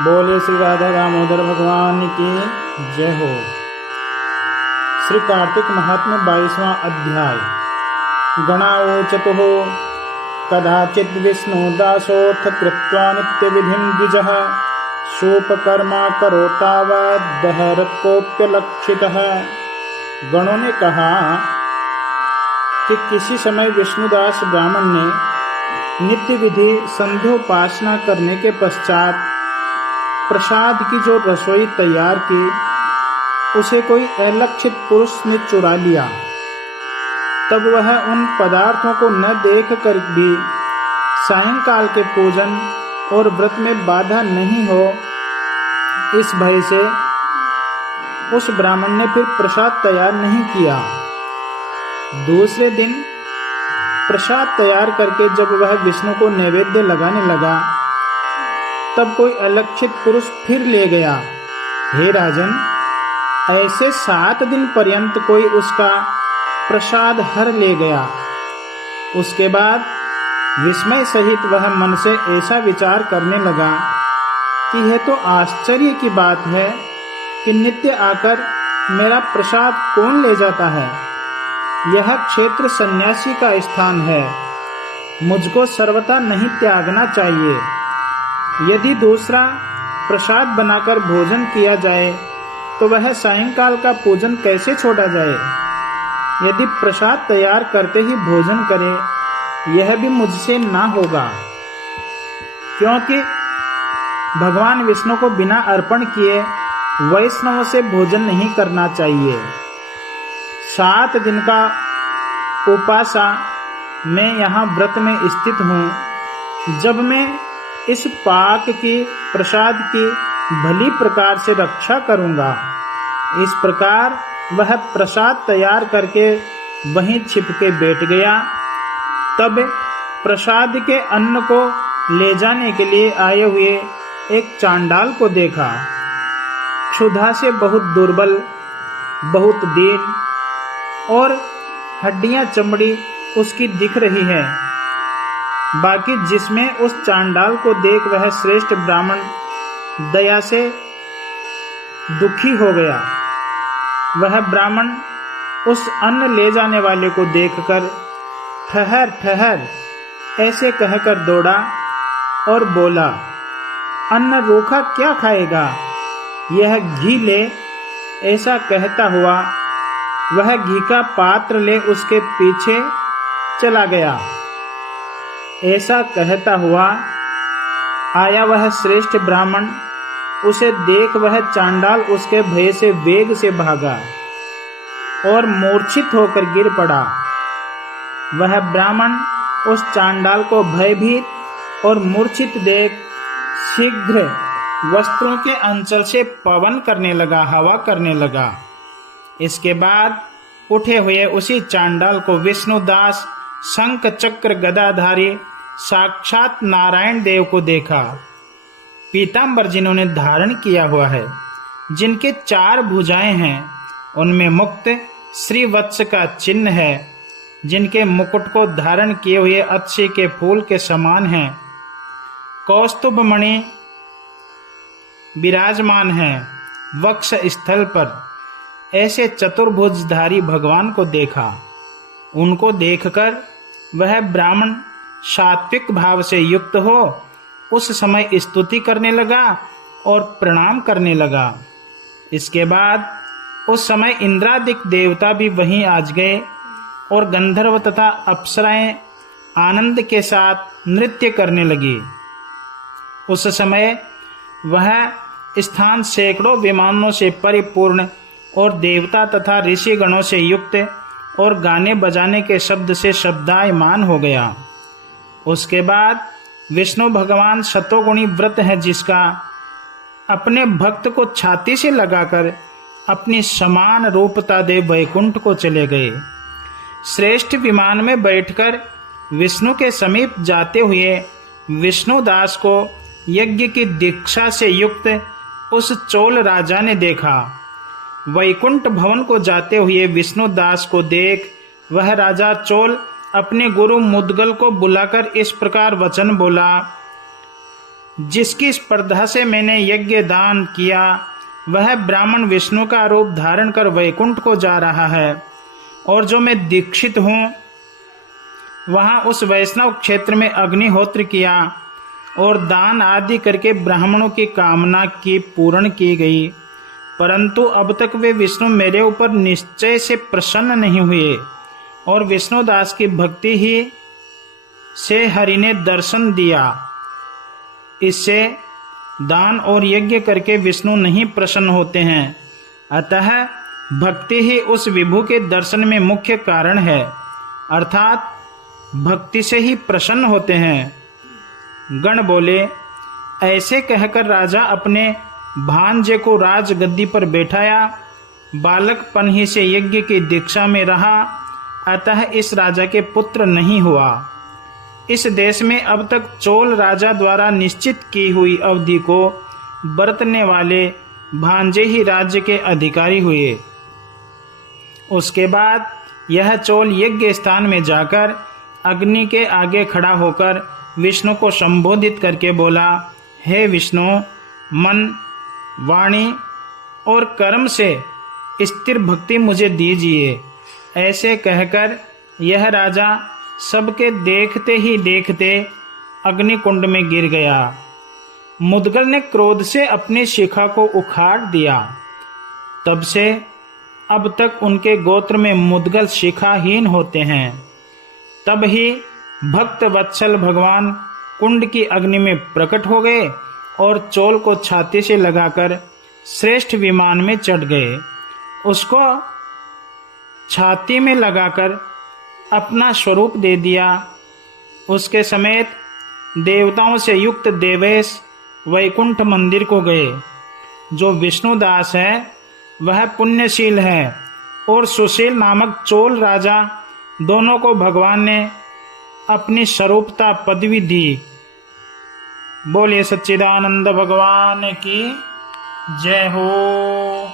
बोले श्री राधा दामोदर भगवान की जय हो। श्री कार्तिक महात्म्य 22वां अध्याय। गणावोचतुः कदाचित् विष्णु दासोऽथ कृत्वा नित्य विधिं द्विजः सोपकर्मा करोतावद्दहरकोऽप्यलक्षितः। गणों ने कहा कि किसी समय विष्णुदास ब्राह्मण ने नित्य विधि संध्योपासना करने के पश्चात प्रसाद की जो रसोई तैयार की उसे कोई अलक्षित पुरुष ने चुरा लिया। तब वह उन पदार्थों को न देख कर भी सायंकाल के पूजन और व्रत में बाधा नहीं हो, इस भय से उस ब्राह्मण ने फिर प्रसाद तैयार नहीं किया। दूसरे दिन प्रसाद तैयार करके जब वह विष्णु को नैवेद्य लगाने लगा तब कोई अलक्षित पुरुष फिर ले गया। हे राजन, ऐसे 7 दिन पर्यंत कोई उसका प्रसाद हर ले गया। उसके बाद विस्मय सहित वह मन से ऐसा विचार करने लगा कि यह तो आश्चर्य की बात है कि नित्य आकर मेरा प्रसाद कौन ले जाता है। यह क्षेत्र सन्यासी का स्थान है, मुझको सर्वथा नहीं त्यागना चाहिए। यदि दूसरा प्रसाद बनाकर भोजन किया जाए तो वह सायंकाल का पूजन कैसे छोड़ा जाए। यदि प्रसाद तैयार करते ही भोजन करे, यह भी मुझसे ना होगा, क्योंकि भगवान विष्णु को बिना अर्पण किए वैष्णवों से भोजन नहीं करना चाहिए। 7 दिन का उपासा मैं यहाँ व्रत में स्थित हूँ। जब मैं इस पाक की प्रसाद की भली प्रकार से रक्षा करूँगा। इस प्रकार वह प्रसाद तैयार करके वहीं छिप के बैठ गया। तब प्रसाद के अन्न को ले जाने के लिए आए हुए एक चांडाल को देखा। क्षुधा से बहुत दुर्बल, बहुत दीन और हड्डियां चमड़ी उसकी दिख रही है। बाकी जिसमें उस चांडाल को देख वह श्रेष्ठ ब्राह्मण दया से दुखी हो गया। वह ब्राह्मण उस अन्न ले जाने वाले को देखकर ठहर ठहर ऐसे कहकर दौड़ा और बोला, अन्न रूखा क्या खाएगा, यह घी ले। ऐसा कहता हुआ वह घी का पात्र ले उसके पीछे चला गया। ऐसा कहता हुआ आया वह श्रेष्ठ ब्राह्मण। उसे देख वह चांडाल उसके भय से वेग से भागा और मूर्छित होकर गिर पड़ा। वह ब्राह्मण उस चांडाल को भयभीत और मूर्छित देख शीघ्र वस्त्रों के अंचल से पवन करने लगा, हवा करने लगा। इसके बाद उठे हुए उसी चांडाल को विष्णुदास शंख चक्र गदाधारी साक्षात नारायण देव को देखा। पीतांबर जिन्होंने धारण किया हुआ है, जिनके 4 भुजाएं हैं, उनमें मुक्त श्रीवत्स का चिन्ह है, जिनके मुकुट को धारण किए हुए अक्षय के फूल के समान हैं, कौस्तुभ मणि विराजमान है वक्ष स्थल पर। ऐसे चतुर्भुजधारी भगवान को देखा। उनको देखकर वह ब्राह्मण सात्विक भाव से युक्त हो उस समय स्तुति करने लगा और प्रणाम करने लगा। इसके बाद उस समय इंद्रादिक देवता भी वहीं आ गए और गंधर्व तथा अप्सराएं आनंद के साथ नृत्य करने लगी। उस समय वह स्थान सैकड़ों विमानों से परिपूर्ण और देवता तथा ऋषिगणों से युक्त और गाने बजाने के शब्द से शब्दायमान हो गया। उसके बाद विष्णु भगवान शतोगुणी व्रत है जिसका, अपने भक्त को छाती से लगाकर अपनी समान रूपता दे वैकुंठ को चले गए। श्रेष्ठ विमान में बैठकर विष्णु के समीप जाते हुए विष्णुदास को यज्ञ की दीक्षा से युक्त उस चोल राजा ने देखा। वैकुंठ भवन को जाते हुए विष्णुदास को देख वह राजा चोल अपने गुरु मुद्गल को बुलाकर इस प्रकार वचन बोला, जिसकी स्पर्धा से मैंने यज्ञ दान किया वह ब्राह्मण विष्णु का रूप धारण कर वैकुंठ को जा रहा है, और जो मैं दीक्षित हूँ वहाँ उस वैष्णव क्षेत्र में अग्निहोत्र किया और दान आदि करके ब्राह्मणों की कामना की पूर्ण की गई, परंतु अब तक वे विष्णु मेरे ऊपर निश्चय से प्रसन्न नहीं हुए, और विष्णुदास की भक्ति ही से हरि ने दर्शन दिया। इससे दान और यज्ञ करके विष्णु नहीं प्रसन्न होते हैं, अतः भक्ति ही उस विभु के दर्शन में मुख्य कारण है, अर्थात भक्ति से ही प्रसन्न होते हैं। गण बोले, ऐसे कहकर राजा अपने भांजे को राजगद्दी पर बैठाया। बालकपन ही से यज्ञ की दीक्षा में रहा, अतः इस राजा के पुत्र नहीं हुआ। इस देश में अब तक चोल राजा द्वारा निश्चित की हुई अवधि को बरतने वाले भांजे ही राज्य के अधिकारी हुए। उसके बाद यह चोल यज्ञ स्थान में जाकर अग्नि के आगे खड़ा होकर विष्णु को संबोधित करके बोला, हे विष्णु, मन, वाणी और कर्म से स्थिर भक्ति मुझे दीजिए। ऐसे कहकर यह राजा सबके देखते ही देखते अग्निकुंड में गिर गया। मुद्गल ने क्रोध से अपनी शिखा को उखाड़ दिया। तब से अब तक उनके गोत्र में मुद्गल शिखाहीन होते हैं। तब ही भक्त वत्सल भगवान कुंड की अग्नि में प्रकट हो गए और चोल को छाती से लगाकर श्रेष्ठ विमान में चढ़ गए। उसको छाती में लगाकर अपना स्वरूप दे दिया। उसके समेत देवताओं से युक्त देवेश वैकुंठ मंदिर को गए। जो विष्णुदास है वह पुण्यशील है और सुशील नामक चोल राजा दोनों को भगवान ने अपनी स्वरूपता पदवी दी। बोलिए सच्चिदानंद भगवान की जय हो।